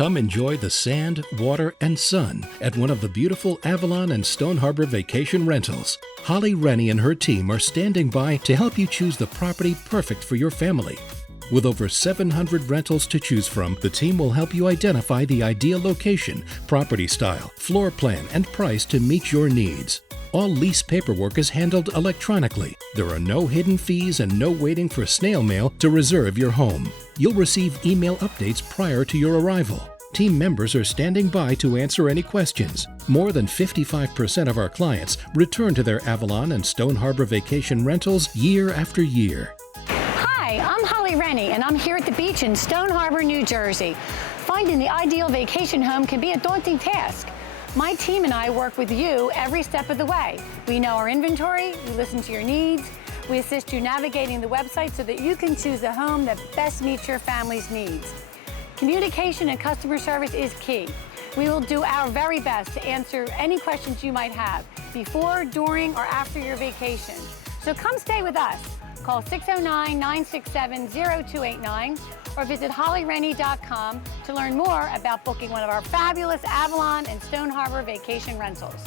Come enjoy the sand, water, and sun at one of the beautiful Avalon and Stone Harbor vacation rentals. Holly Rennie and her team are standing by to help you choose the property perfect for your family. With over 700 rentals to choose from, the team will help you identify the ideal location, property style, floor plan, and price to meet your needs. All lease paperwork is handled electronically. There are no hidden fees and no waiting for snail mail to reserve your home. You'll receive email updates prior to your arrival. Team members are standing by to answer any questions. More than 55% of our clients return to their Avalon and Stone Harbor vacation rentals year after year. Hi, I'm Holly Rennie, and I'm here at the beach in Stone Harbor, New Jersey. Finding the ideal vacation home can be a daunting task. My team and I work with you every step of the way. We know our inventory, we listen to your needs, we assist you navigating the website so that you can choose a home that best meets your family's needs. Communication and customer service is key. We will do our very best to answer any questions you might have before, during, or after your vacation. So come stay with us. Call 609-967-0289 or visit hollyrennie.com to learn more about booking one of our fabulous Avalon and Stone Harbor vacation rentals.